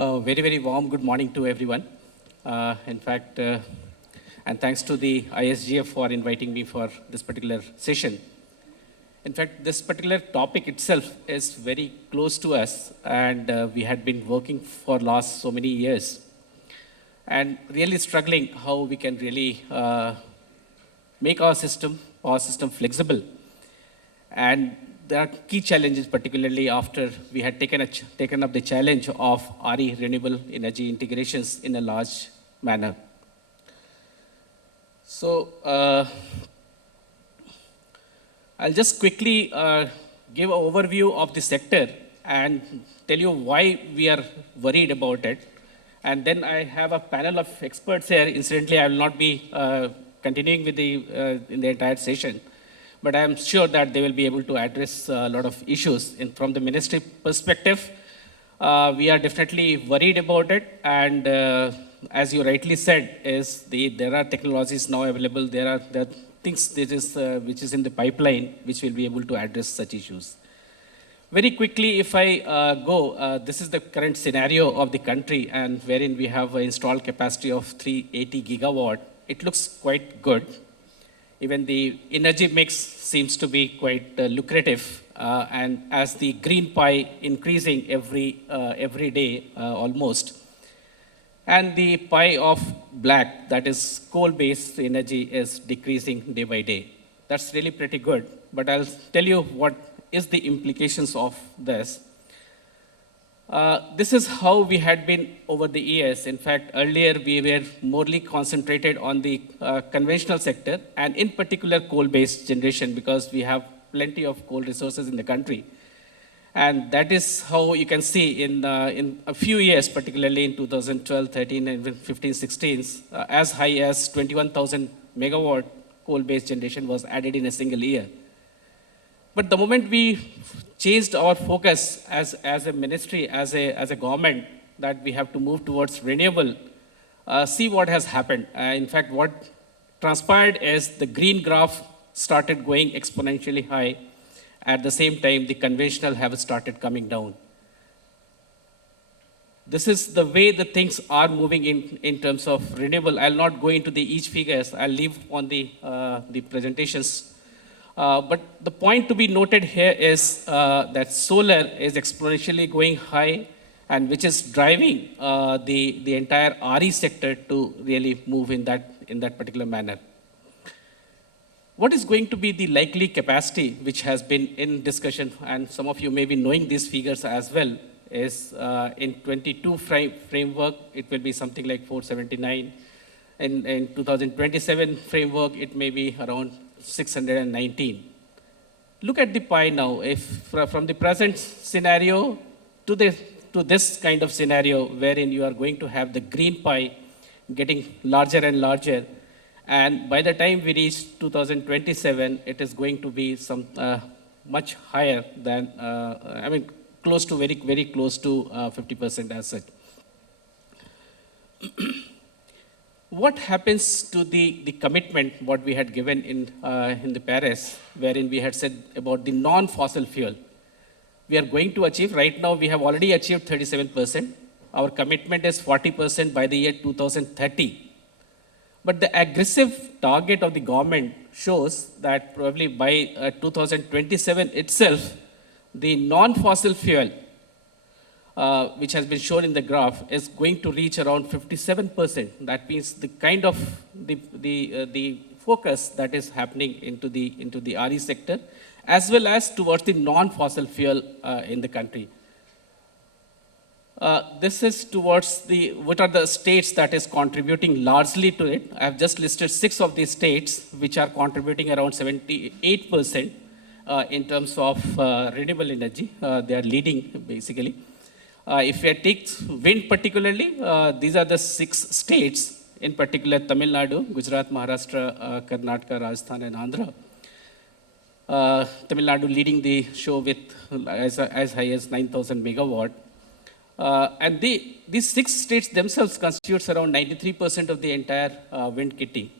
Very, very warm good morning to everyone. In fact, and thanks to the ISGF for inviting me for this particular session. In fact, this particular topic itself is very close to us, and we had been working for last so many years, and really struggling how we can really make our system flexible. And there are key challenges, particularly after we had taken up the challenge of RE renewable energy integrations in a large manner. So I'll just quickly give an overview of the sector and tell you why we are worried about it. And then I have a panel of experts here. Incidentally, I will not be continuing with in the entire session, but I am sure that they will be able to address a lot of issues. From the ministry perspective, we are definitely worried about it. And as you rightly said, there are technologies now available. There are things which is in the pipeline, which will be able to address such issues. Very quickly, if I this is the current scenario of the country, and wherein we have an installed capacity of 380 gigawatt. It looks quite good. Even the energy mix seems to be quite lucrative, and as the green pie increasing every day almost, and the pie of black, that is coal-based energy, is decreasing day by day. That's really pretty good. But I'll tell you what is the implications of this. This is how we had been over the years. In fact, earlier we were morely concentrated on the conventional sector, and in particular coal-based generation, because we have plenty of coal resources in the country. And that is how you can see in a few years, particularly in 2012, 13, and 15, 16, as high as 21,000 megawatt coal-based generation was added in a single year. But the moment we changed our focus as a ministry, as a government, that we have to move towards renewable, see what has happened. In fact, what transpired is the green graph started going exponentially high. At the same time, the conventional have started coming down. This is the way the things are moving in terms of renewable. I'll not go into each figures. I'll leave on the presentations. But the point to be noted here is that solar is exponentially going high, and which is driving the entire RE sector to really move in that particular manner. What is going to be the likely capacity, which has been in discussion, and some of you may be knowing these figures as well, is in 22 framework, it will be something like 479. In 2027 framework, it may be around 619. Look at the pie now. If from the present scenario to this kind of scenario, wherein you are going to have the green pie getting larger and larger, and by the time we reach 2027, it is going to be some much higher than close to very, very close to 50% as such. What happens to the commitment what we had given in the Paris, wherein we had said about the non-fossil fuel? We are going to achieve, right now we have already achieved 37%. Our commitment is 40% by the year 2030. But the aggressive target of the government shows that probably by 2027 itself, the non-fossil fuel, which has been shown in the graph, is going to reach around 57%. That means the kind of the focus that is happening into the RE sector, as well as towards the non-fossil fuel in the country. This is towards what are the states that is contributing largely to it. I have just listed 6 of these states which are contributing around 78% in terms of renewable energy. They are leading basically. If I take wind particularly, these are the 6 states, in particular Tamil Nadu, Gujarat, Maharashtra, Karnataka, Rajasthan, and Andhra. Tamil Nadu leading the show with as high as 9,000 megawatt. And these 6 states themselves constitutes around 93% of the entire wind kitty.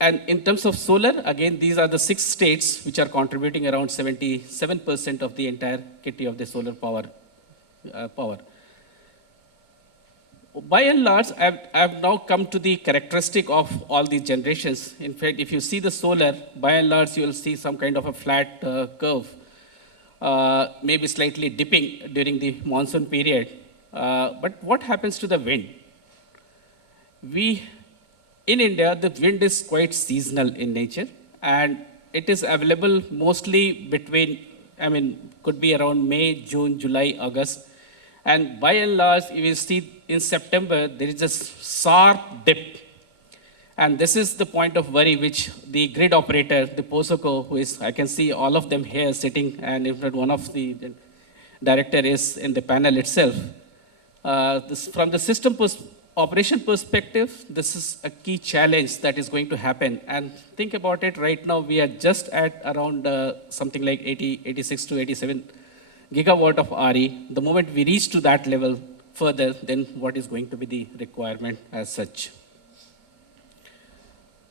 And in terms of solar, again, these are the 6 states which are contributing around 77% of the entire kitty of the solar power power. By and large, I've now come to the characteristic of all these generations. In fact, if you see the solar, by and large, you will see some kind of a flat curve, maybe slightly dipping during the monsoon period. But what happens to the wind? We, in India, the wind is quite seasonal in nature, and it is available mostly between, I mean, could be around May, June, July, August. And by and large, you will see in September, there is a sharp dip. And this is the point of worry which the grid operator, the POSOCO, who is, I can see all of them here sitting, and in fact, one of the director is in the panel itself. From the system operation perspective, this is a key challenge that is going to happen. And think about it, right now we are just at around something like 86 to 87 gigawatt of RE. The moment we reach to that level further, then what is going to be the requirement as such?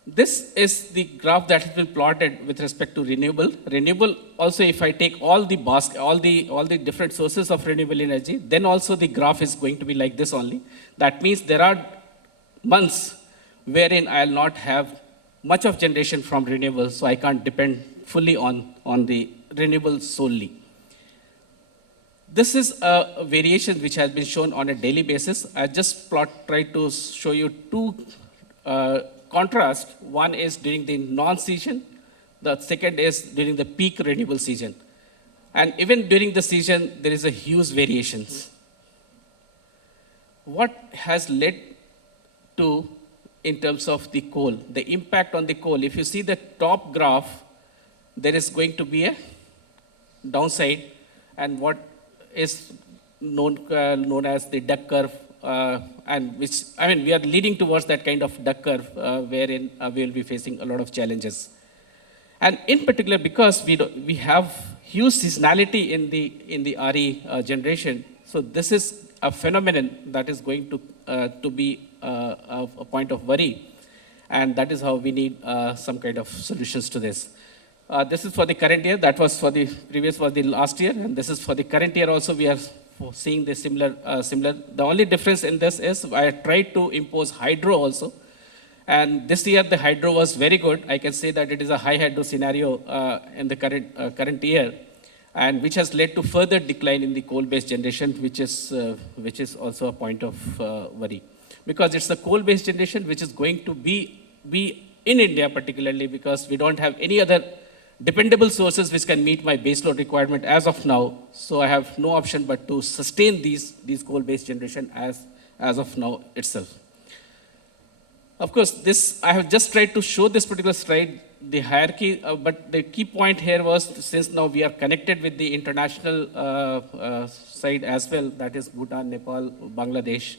This is the graph that has been plotted with respect to renewable. Renewable also, if I take all the different sources of renewable energy, then also the graph is going to be like this only. That means there are months wherein I'll not have much of generation from renewables, so I can't depend fully on the renewables solely. This is a variation which has been shown on a daily basis. I just tried to show you two contrast. One is during the non-season, the second is during the peak renewable season. And even during the season, there is a huge variations. What has led to, in terms of the coal, the impact on the coal, if you see the top graph, there is going to be a downside, and what is known as the duck curve, and which, I mean, we are leading towards that kind of duck curve wherein we will be facing a lot of challenges. And in particular, because we have huge seasonality in the RE generation, so this is a phenomenon that is going to be a point of worry, and that is how we need some kind of solutions to this. This is for the current year. That was for the previous was the last year, and this is for the current year also. We are seeing the similar. The only difference in this is I tried to impose hydro also, and this year the hydro was very good. I can say that it is a high hydro scenario in the current year, and which has led to further decline in the coal-based generation, which is also a point of worry, because it's the coal-based generation which is going to be in India particularly, because we don't have any other dependable sources which can meet my baseload requirement as of now. So I have no option but to sustain these coal-based generation as of now itself. Of course, this I have just tried to show this particular slide, the hierarchy, but the key point here was, since now we are connected with the international side as well, that is Bhutan, Nepal, Bangladesh,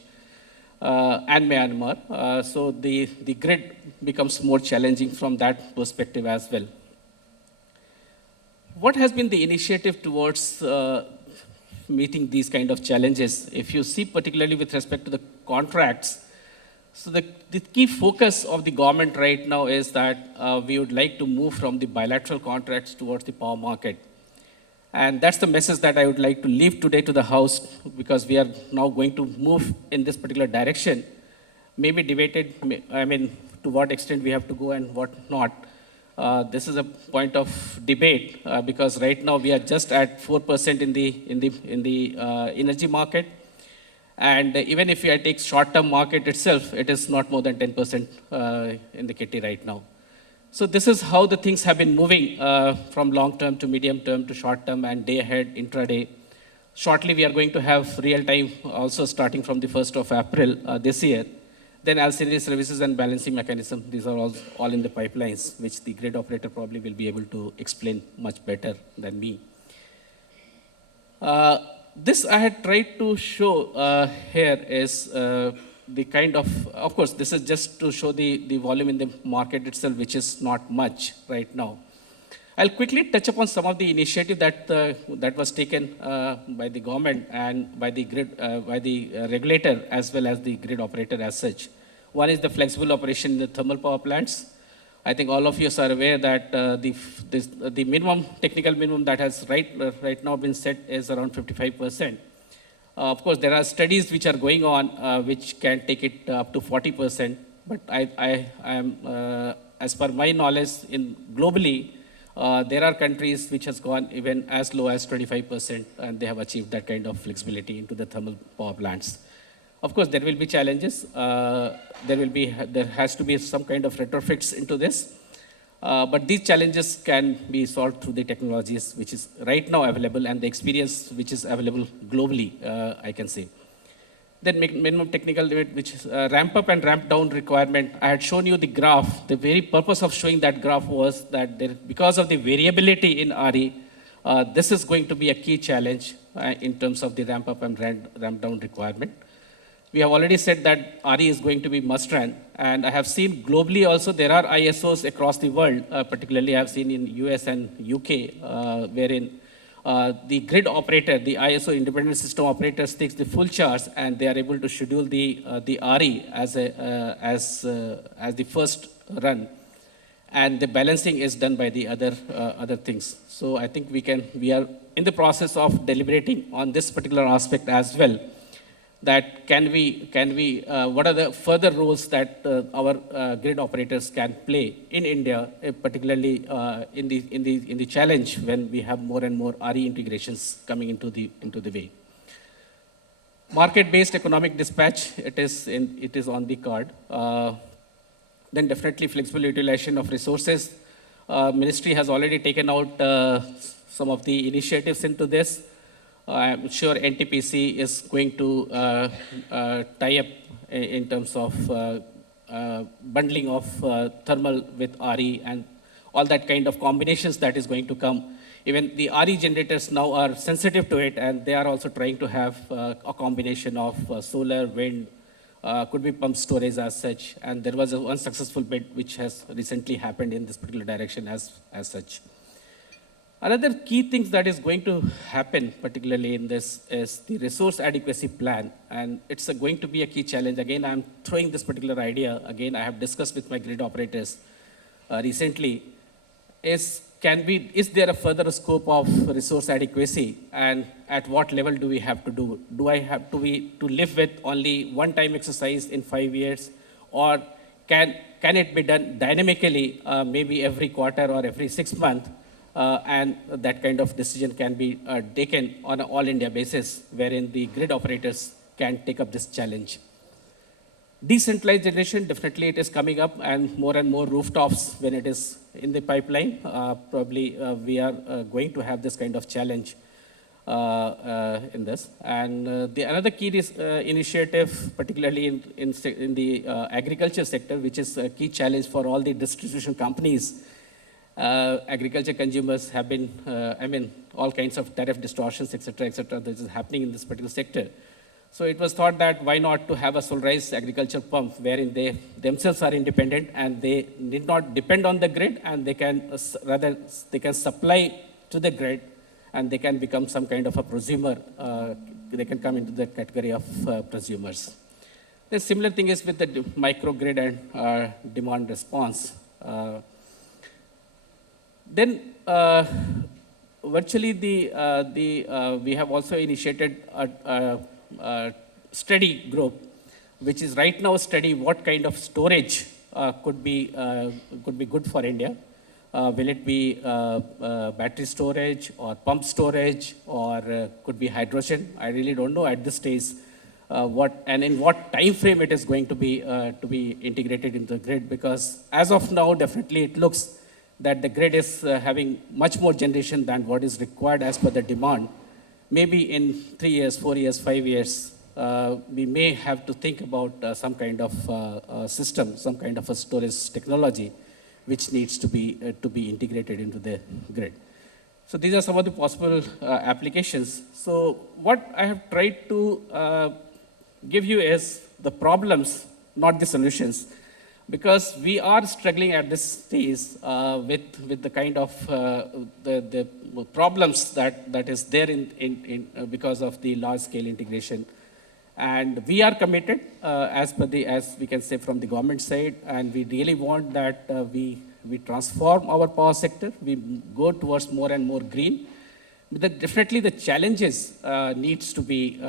and Myanmar. So the grid becomes more challenging from that perspective as well. What has been the initiative towards meeting these kind of challenges? If you see particularly with respect to the contracts, so the key focus of the government right now is that we would like to move from the bilateral contracts towards the power market. And that's the message that I would like to leave today to the House, because we are now going to move in this particular direction. Maybe debated, I mean, to what extent we have to go and what not. This is a point of debate because right now we are just at 4% in the energy market, and even if I take short-term market itself, it is not more than 10% in the kitty right now. So this is how the things have been moving from long-term to medium-term to short-term and day-ahead, intraday. Shortly, we are going to have real-time also starting from the 1st of April this year. Then ancillary services and balancing mechanism, these are all in the pipelines, which the grid operator probably will be able to explain much better than me. This I had tried to show here is the kind of course, this is just to show the volume in the market itself, which is not much right now. I'll quickly touch upon some of the initiative that was taken by the government and by the grid, by the regulator as well as the grid operator as such. One is the flexible operation in the thermal power plants. I think all of you are aware that the minimum technical minimum that has right now been set is around 55%. Of course, there are studies which are going on which can take it up to 40%. But I am, as per my knowledge, in globally, there are countries which has gone even as low as 25%, and they have achieved that kind of flexibility into the thermal power plants. Of course, there will be challenges. There has to be some kind of retrofits into this. But these challenges can be solved through the technologies which is right now available and the experience which is available globally, I can say. Then minimum technical limit, which is ramp up and ramp down requirement. I had shown you the graph. The very purpose of showing that graph was that because of the variability in RE, this is going to be a key challenge in terms of the ramp up and ramp down requirement. We have already said that RE is going to be must run, and I have seen globally also there are ISOs across the world, particularly I have seen in US and UK, wherein the grid operator, the ISO independent system operators takes the full charge and they are able to schedule the RE as the first run, and the balancing is done by the other things. So I think we are in the process of deliberating on this particular aspect as well, that what are the further roles that our grid operators can play in India, particularly in the challenge when we have more and more RE integrations coming into the way. Market-based economic dispatch, it is on the card. Then definitely flexible utilization of resources. Ministry has already taken out some of the initiatives into this. I'm sure NTPC is going to tie up in terms of bundling of thermal with RE and all that kind of combinations that is going to come. Even the RE generators now are sensitive to it, and they are also trying to have a combination of solar, wind, could be pump storage as such. And there was one successful bid which has recently happened in this particular direction as such. Another key thing that is going to happen, particularly in this, is the resource adequacy plan. And it's going to be a key challenge. Again, I'm throwing this particular idea. Again, I have discussed with my grid operators recently. Is there a further scope of resource adequacy? And at what level do we have to do? Do I have to live with only one-time exercise in 5 years? Or can it be done dynamically, maybe every quarter or every 6 months? And that kind of decision can be taken on an all-India basis, wherein the grid operators can take up this challenge. Decentralized generation, definitely it is coming up, and more rooftops when it is in the pipeline. Probably we are going to have this kind of challenge in this. And another key initiative, particularly in the agriculture sector, which is a key challenge for all the distribution companies. Agriculture consumers have been, all kinds of tariff distortions, etc., that is happening in this particular sector. So it was thought that why not to have a solarized agriculture pump wherein they themselves are independent and they need not depend on the grid, and they can they can supply to the grid, and they can become some kind of a prosumer. They can come into the category of prosumers. The similar thing is with the microgrid and demand response. Then, virtually we have also initiated a study group, which is right now study what kind of storage could be good for India. Will it be battery storage or pump storage, or could be hydrogen? I really don't know at this stage in what time frame it is going to be integrated into the grid, because as of now, definitely it looks that the grid is having much more generation than what is required as per the demand. Maybe in 3 years, 4 years, 5 years, we may have to think about some kind of system, some kind of a storage technology, which needs to be integrated into the grid. So these are some of the possible applications. So what I have tried to give you is the problems, not the solutions, because we are struggling at this stage with the kind of the problems that is there because of the large-scale integration. And we are committed, as we can say from the government side, and we really want that we transform our power sector. We go towards more and more green. Definitely the challenges needs to be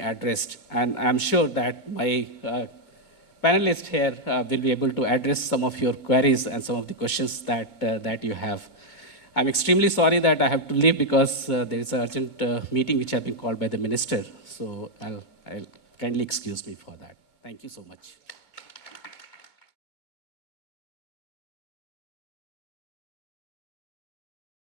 addressed, and I'm sure that my panelists here will be able to address some of your queries and some of the questions that you have. I'm extremely sorry that I have to leave because there is an urgent meeting which has been called by the minister. So I'll kindly excuse me for that. Thank you so much.